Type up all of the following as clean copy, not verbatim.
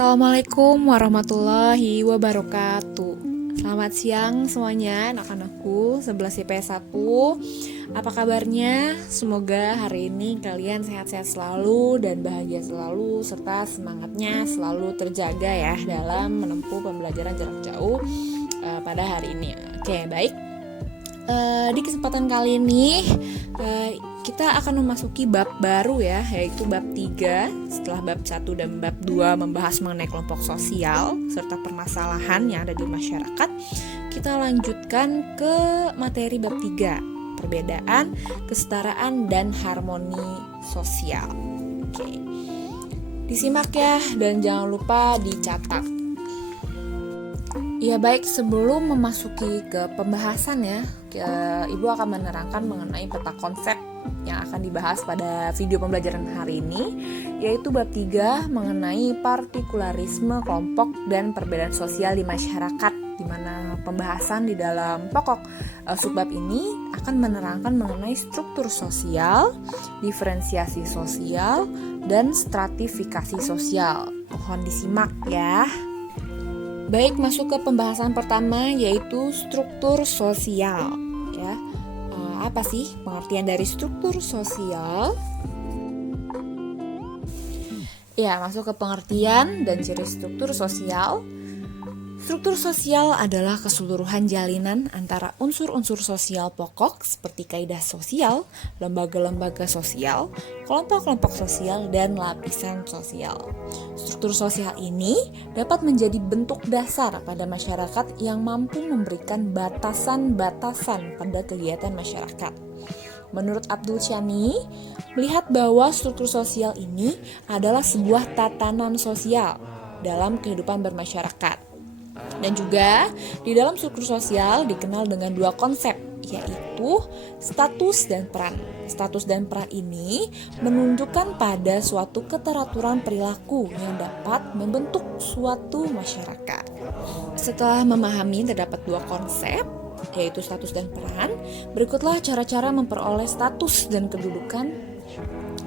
Assalamualaikum warahmatullahi wabarakatuh. Selamat siang semuanya anak-anakku 11 IPS 1. Apa kabarnya? Semoga hari ini kalian sehat-sehat selalu dan bahagia selalu, serta semangatnya selalu terjaga ya dalam menempuh pembelajaran jarak jauh pada hari ini. Oke, baik. Di kesempatan kali ini kita akan memasuki bab baru ya, yaitu bab 3 setelah bab 1 dan bab 2 membahas mengenai kelompok sosial serta permasalahan yang ada di masyarakat. Kita lanjutkan ke materi bab 3, perbedaan, kesetaraan, dan harmoni sosial. Oke. Disimak ya dan jangan lupa dicatat. Ya baik, sebelum memasuki ke pembahasan ya, Ibu akan menerangkan mengenai peta konsep yang akan dibahas pada video pembelajaran hari ini, yaitu bab 3 mengenai partikularisme kelompok dan perbedaan sosial di masyarakat, di mana pembahasan di dalam pokok subbab ini akan menerangkan mengenai struktur sosial, diferensiasi sosial, dan stratifikasi sosial. Mohon disimak ya. Baik, masuk ke pembahasan pertama, yaitu struktur sosial ya. Apa sih pengertian dari struktur sosial? Ya, masuk ke pengertian dan ciri struktur sosial. Struktur sosial adalah keseluruhan jalinan antara unsur-unsur sosial pokok seperti kaidah sosial, lembaga-lembaga sosial, kelompok-kelompok sosial, dan lapisan sosial. Struktur sosial ini dapat menjadi bentuk dasar pada masyarakat yang mampu memberikan batasan-batasan pada kegiatan masyarakat. Menurut Abdul Chani, melihat bahwa struktur sosial ini adalah sebuah tatanan sosial dalam kehidupan bermasyarakat. Dan juga di dalam struktur sosial dikenal dengan dua konsep, yaitu status dan peran. Status dan peran ini menunjukkan pada suatu keteraturan perilaku yang dapat membentuk suatu masyarakat. Setelah memahami terdapat dua konsep, yaitu status dan peran, berikutlah cara-cara memperoleh status dan kedudukan.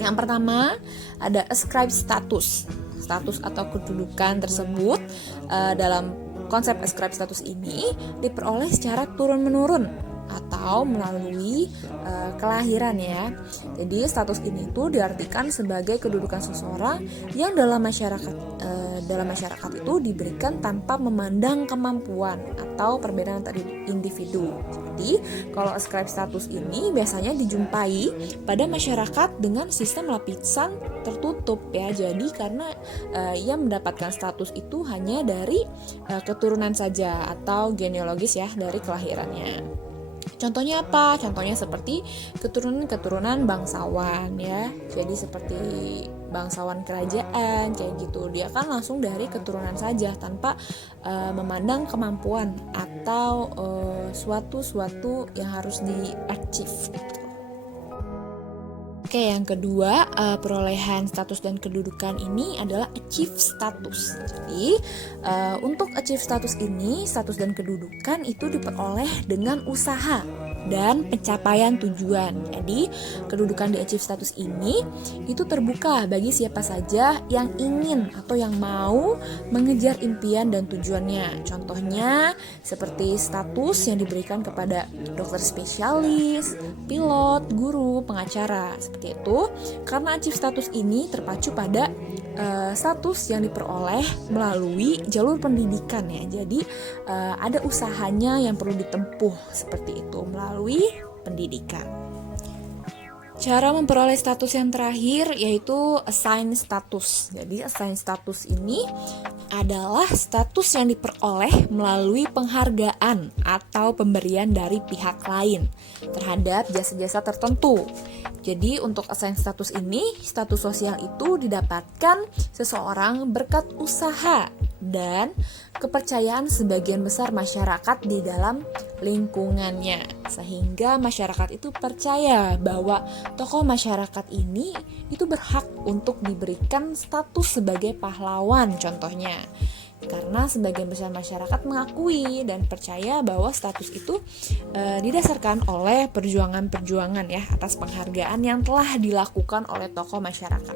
Yang pertama, ada ascribe status. Status atau kedudukan tersebut dalam konsep ascribe status ini diperoleh secara turun-menurun atau melalui kelahiran ya. Jadi status ini tuh diartikan sebagai kedudukan seseorang yang dalam masyarakat itu diberikan tanpa memandang kemampuan atau perbedaan antar individu. Jadi kalau ascribe status ini biasanya dijumpai pada masyarakat dengan sistem lapisan tertutup ya. Jadi karena ia mendapatkan status itu hanya dari keturunan saja atau genealogis ya, dari kelahirannya. Contohnya apa? Contohnya seperti keturunan-keturunan bangsawan ya. Jadi seperti bangsawan kerajaan kayak gitu. Dia kan langsung dari keturunan saja tanpa memandang kemampuan atau suatu yang harus di-achieve gitu. Oke, yang kedua, perolehan status dan kedudukan ini adalah achieve status. Jadi, untuk achieve status ini, status dan kedudukan itu diperoleh dengan usaha dan pencapaian tujuan. Jadi, kedudukan di achieve status ini itu terbuka bagi siapa saja yang ingin atau yang mau mengejar impian dan tujuannya. Contohnya, seperti status yang diberikan kepada dokter spesialis, pilot, guru, pengacara. Seperti itu, karena achieve status ini terpacu pada status yang diperoleh melalui jalur pendidikan ya. Jadi ada usahanya yang perlu ditempuh seperti itu melalui pendidikan. Cara memperoleh status yang terakhir yaitu assign status. Jadi assign status ini adalah status yang diperoleh melalui penghargaan atau pemberian dari pihak lain terhadap jasa-jasa tertentu. Jadi untuk assign status ini, status sosial itu didapatkan seseorang berkat usaha dan kepercayaan sebagian besar masyarakat di dalam lingkungannya, sehingga masyarakat itu percaya bahwa tokoh masyarakat ini itu berhak untuk diberikan status sebagai pahlawan contohnya. Karena sebagian besar masyarakat mengakui dan percaya bahwa status itu didasarkan oleh perjuangan-perjuangan ya atas penghargaan yang telah dilakukan oleh tokoh masyarakat.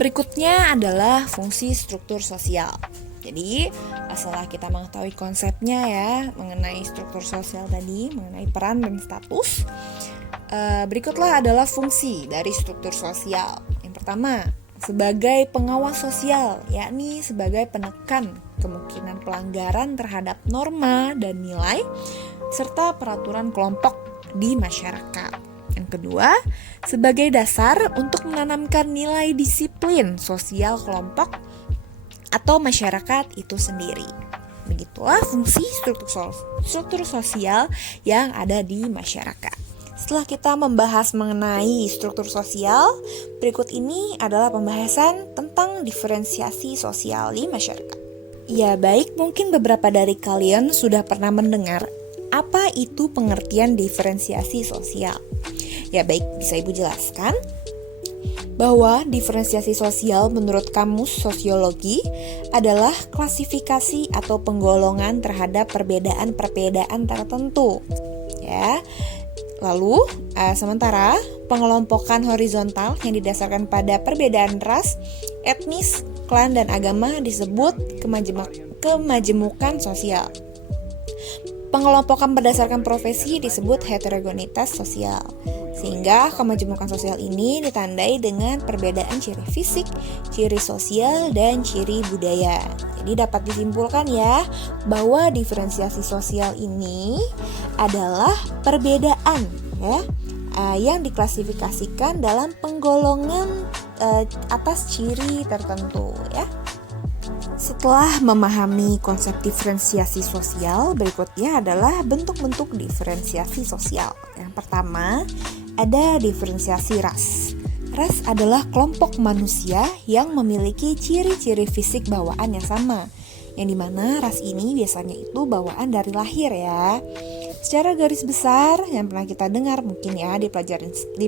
Berikutnya adalah fungsi struktur sosial. Jadi, setelah kita mengetahui konsepnya ya mengenai struktur sosial tadi, mengenai peran dan status, berikutlah adalah fungsi dari struktur sosial. Yang pertama, sebagai pengawas sosial, yakni sebagai penekan kemungkinan pelanggaran terhadap norma dan nilai serta peraturan kelompok di masyarakat. Yang kedua, sebagai dasar untuk menanamkan nilai disiplin sosial kelompok atau masyarakat itu sendiri. Begitulah fungsi struktur sosial yang ada di masyarakat. Setelah kita membahas mengenai struktur sosial, berikut ini adalah pembahasan tentang diferensiasi sosial di masyarakat. Ya baik, mungkin beberapa dari kalian sudah pernah mendengar apa itu pengertian diferensiasi sosial. Ya baik, bisa Ibu jelaskan bahwa diferensiasi sosial menurut Kamus Sosiologi adalah klasifikasi atau penggolongan terhadap perbedaan-perbedaan tertentu. Ya. Lalu, sementara pengelompokan horizontal yang didasarkan pada perbedaan ras, etnis, klan, dan agama disebut kemajemukan sosial. Pengelompokan berdasarkan profesi disebut heterogenitas sosial. Sehingga kemajemukan sosial ini ditandai dengan perbedaan ciri fisik, ciri sosial, dan ciri budaya. Jadi dapat disimpulkan ya bahwa diferensiasi sosial ini adalah perbedaan ya yang diklasifikasikan dalam penggolongan atas ciri tertentu ya. Setelah memahami konsep diferensiasi sosial, berikutnya adalah bentuk-bentuk diferensiasi sosial. Yang pertama, ada diferensiasi ras. Ras adalah kelompok manusia yang memiliki ciri-ciri fisik bawaan yang sama, yang dimana ras ini biasanya itu bawaan dari lahir ya. Secara garis besar yang pernah kita dengar mungkin ya di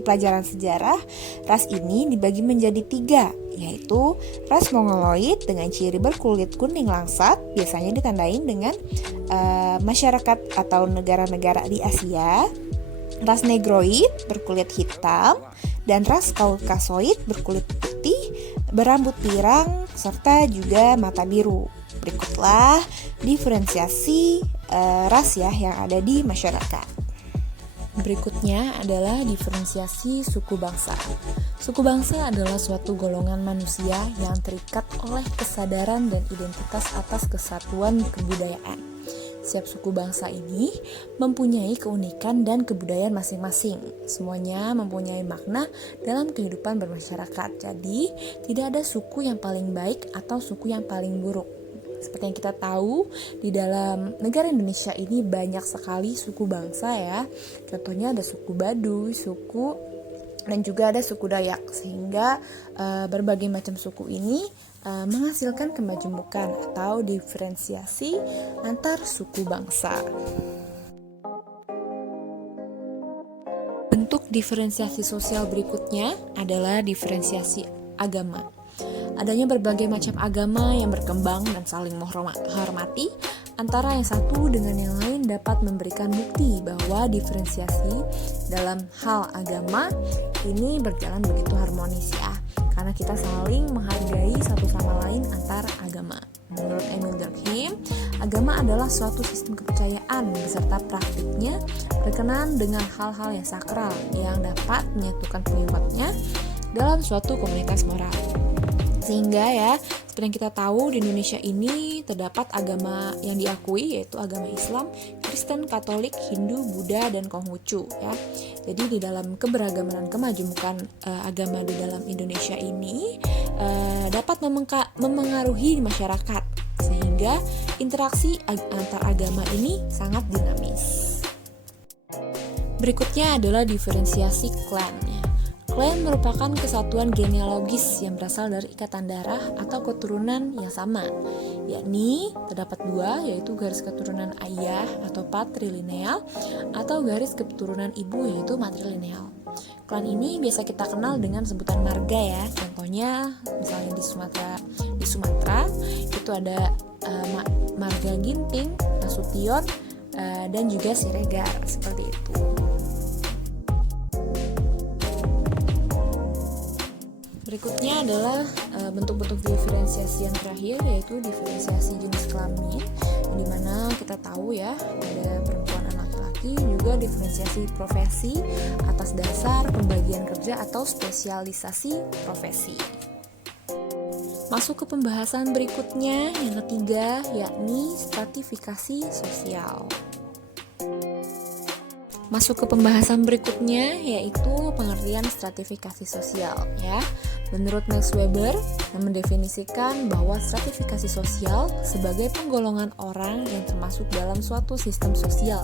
pelajaran sejarah, ras ini dibagi menjadi 3, yaitu ras Mongoloid dengan ciri berkulit kuning langsat, biasanya ditandain dengan masyarakat atau negara-negara di Asia, ras Negroid berkulit hitam, dan ras Kaukasoid berkulit putih, berambut pirang, serta juga mata biru. Berikutlah diferensiasi ras ya yang ada di masyarakat. Berikutnya adalah diferensiasi suku bangsa. Suku bangsa adalah suatu golongan manusia yang terikat oleh kesadaran dan identitas atas kesatuan kebudayaan. Setiap suku bangsa ini mempunyai keunikan dan kebudayaan masing-masing. Semuanya mempunyai makna dalam kehidupan bermasyarakat. Jadi, tidak ada suku yang paling baik atau suku yang paling buruk. Seperti yang kita tahu, di dalam negara Indonesia ini banyak sekali suku bangsa ya. Contohnya ada suku Baduy, dan juga ada suku Dayak. Sehingga berbagai macam suku ini menghasilkan kemajemukan atau diferensiasi antar suku bangsa. Bentuk diferensiasi sosial berikutnya adalah diferensiasi agama. Adanya berbagai macam agama yang berkembang dan saling menghormati antara yang satu dengan yang lain dapat memberikan bukti bahwa diferensiasi dalam hal agama ini berjalan begitu harmonis ya, karena kita saling menghargai satu sama lain antar agama. Menurut Emil Durkheim, agama adalah suatu sistem kepercayaan beserta praktiknya berkenaan dengan hal-hal yang sakral yang dapat menyatukan pengikutnya dalam suatu komunitas moral. Sehingga ya, seperti yang kita tahu di Indonesia ini terdapat agama yang diakui yaitu agama Islam, Kristen, Katolik, Hindu, Buddha, dan Konghucu ya. Jadi di dalam keberagaman dan kemajemukan agama di dalam Indonesia ini dapat memengaruhi masyarakat sehingga interaksi antar agama ini sangat dinamis. Berikutnya adalah diferensiasi klan. Klan merupakan kesatuan genealogis yang berasal dari ikatan darah atau keturunan yang sama, yakni terdapat 2, yaitu garis keturunan ayah atau patrilineal atau garis keturunan ibu yaitu matrilineal. Klan ini biasa kita kenal dengan sebutan marga ya. Contohnya misalnya di Sumatera itu ada marga Ginting, Nasution, dan juga Siregar seperti itu. Berikutnya adalah bentuk-bentuk diferensiasi yang terakhir, yaitu diferensiasi jenis kelamin, di mana kita tahu ya ada perempuan dan laki-laki, juga diferensiasi profesi atas dasar pembagian kerja atau spesialisasi profesi. Masuk ke pembahasan berikutnya, yang ketiga, yakni stratifikasi sosial. Masuk ke pembahasan berikutnya, yaitu pengertian stratifikasi sosial ya. Menurut Max Weber, yang mendefinisikan bahwa stratifikasi sosial sebagai penggolongan orang yang termasuk dalam suatu sistem sosial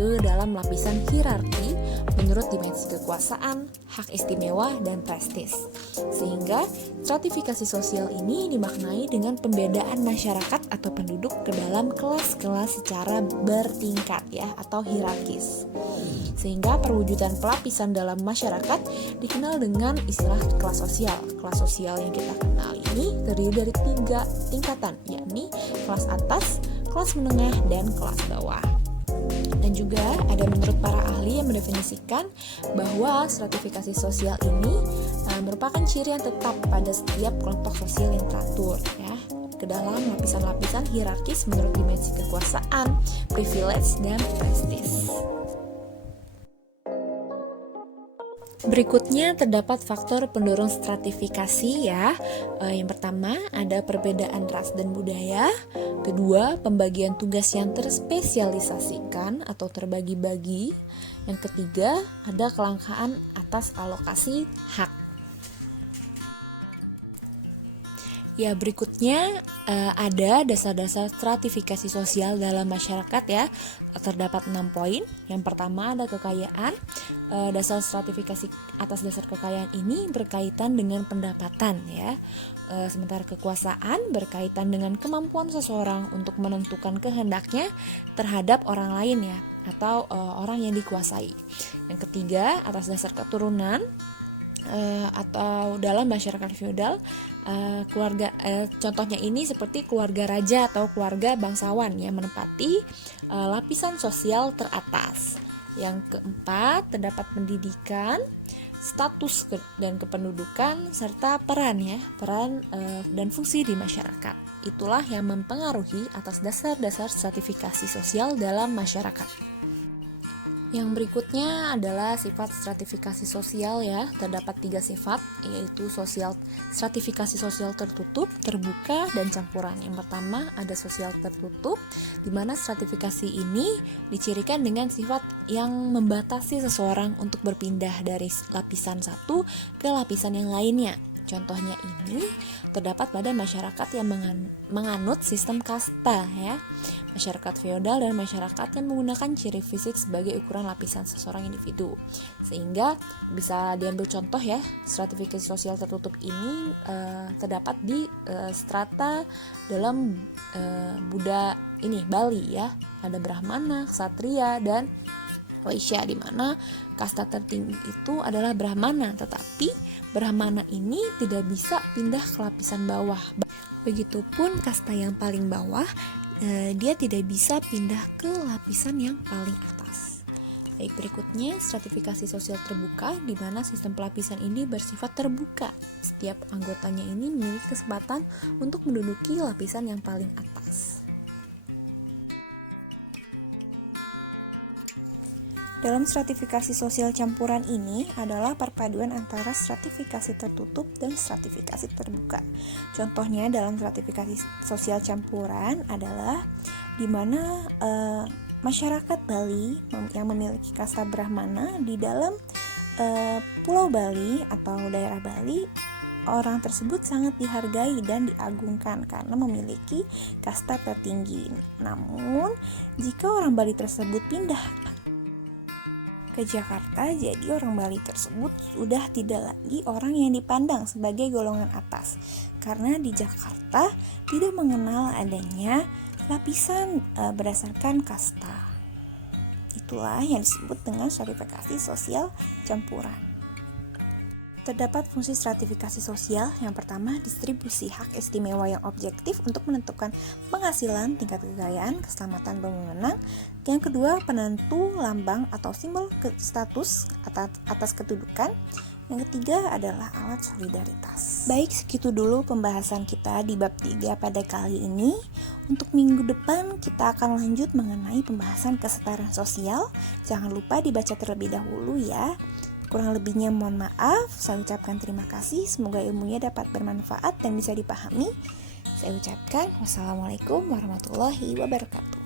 ke dalam lapisan hierarki menurut dimensi kekuasaan, hak istimewa, dan prestis. Sehingga stratifikasi sosial ini dimaknai dengan pembedaan masyarakat atau penduduk ke dalam kelas-kelas secara bertingkat ya, atau hierarkis. Sehingga perwujudan pelapisan dalam masyarakat dikenal dengan istilah kelas sosial. Kelas sosial yang kita kenal ini terdiri dari 3 tingkatan, yakni kelas atas, kelas menengah, dan kelas bawah. Dan juga ada menurut para ahli yang mendefinisikan bahwa stratifikasi sosial ini merupakan ciri yang tetap pada setiap kelompok sosial yang teratur ya, ke dalam lapisan-lapisan hierarkis menurut dimensi kekuasaan, privilege, dan prestis. Berikutnya terdapat faktor pendorong stratifikasi ya. Yang pertama ada perbedaan ras dan budaya. Kedua, pembagian tugas yang terspesialisasikan atau terbagi-bagi. Yang ketiga, ada kelangkaan atas alokasi hak. Ya, berikutnya ada dasar-dasar stratifikasi sosial dalam masyarakat ya. Terdapat 6 poin. Yang pertama ada kekayaan. Dasar stratifikasi atas dasar kekayaan ini berkaitan dengan pendapatan ya. Sementara kekuasaan berkaitan dengan kemampuan seseorang untuk menentukan kehendaknya terhadap orang lain ya, atau orang yang dikuasai. Yang ketiga atas dasar keturunan. Atau dalam masyarakat feodal, keluarga contohnya ini seperti keluarga raja atau keluarga bangsawan yang menempati lapisan sosial teratas. Yang keempat terdapat pendidikan, status dan kependudukan serta peran dan fungsi di masyarakat. Itulah yang mempengaruhi atas dasar-dasar stratifikasi sosial dalam masyarakat. Yang berikutnya adalah sifat stratifikasi sosial ya. Terdapat 3 sifat, yaitu stratifikasi sosial tertutup, terbuka, dan campuran. Yang pertama ada sosial tertutup, di mana stratifikasi ini dicirikan dengan sifat yang membatasi seseorang untuk berpindah dari lapisan satu ke lapisan yang lainnya. Contohnya ini terdapat pada masyarakat yang menganut sistem kasta ya, masyarakat feodal dan masyarakat yang menggunakan ciri fisik sebagai ukuran lapisan seseorang individu. Sehingga bisa diambil contoh ya, stratifikasi sosial tertutup ini terdapat di strata dalam Buddha ini Bali ya. Ada Brahmana, Ksatria, dan Waisya, di mana kasta tertinggi itu adalah Brahmana, tetapi Brahmana ini tidak bisa pindah ke lapisan bawah. Begitupun kasta yang paling bawah, dia tidak bisa pindah ke lapisan yang paling atas. Baik, berikutnya stratifikasi sosial terbuka, di mana sistem pelapisan ini bersifat terbuka. Setiap anggotanya ini memiliki kesempatan untuk menduduki lapisan yang paling atas. Dalam stratifikasi sosial campuran ini adalah perpaduan antara stratifikasi tertutup dan stratifikasi terbuka. Contohnya dalam stratifikasi sosial campuran adalah di mana masyarakat Bali yang memiliki kasta Brahmana di dalam Pulau Bali atau daerah Bali, orang tersebut sangat dihargai dan diagungkan karena memiliki kasta tertinggi. Namun, jika orang Bali tersebut pindah ke Jakarta, jadi orang Bali tersebut sudah tidak lagi orang yang dipandang sebagai golongan atas, karena di Jakarta tidak mengenal adanya lapisan berdasarkan kasta. Itulah yang disebut dengan stratifikasi sosial campuran. Terdapat fungsi stratifikasi sosial. Yang pertama, distribusi hak istimewa yang objektif untuk menentukan penghasilan, tingkat kekayaan, keselamatan pemenang. Yang kedua, penentu lambang atau simbol status atas kedudukan. Yang ketiga adalah alat solidaritas. Baik, segitu dulu pembahasan kita di bab 3 pada kali ini. Untuk minggu depan kita akan lanjut mengenai pembahasan kesetaraan sosial. Jangan lupa dibaca terlebih dahulu ya. Kurang lebihnya mohon maaf. Saya ucapkan terima kasih. Semoga ilmunya dapat bermanfaat dan bisa dipahami. Saya ucapkan wassalamualaikum warahmatullahi wabarakatuh.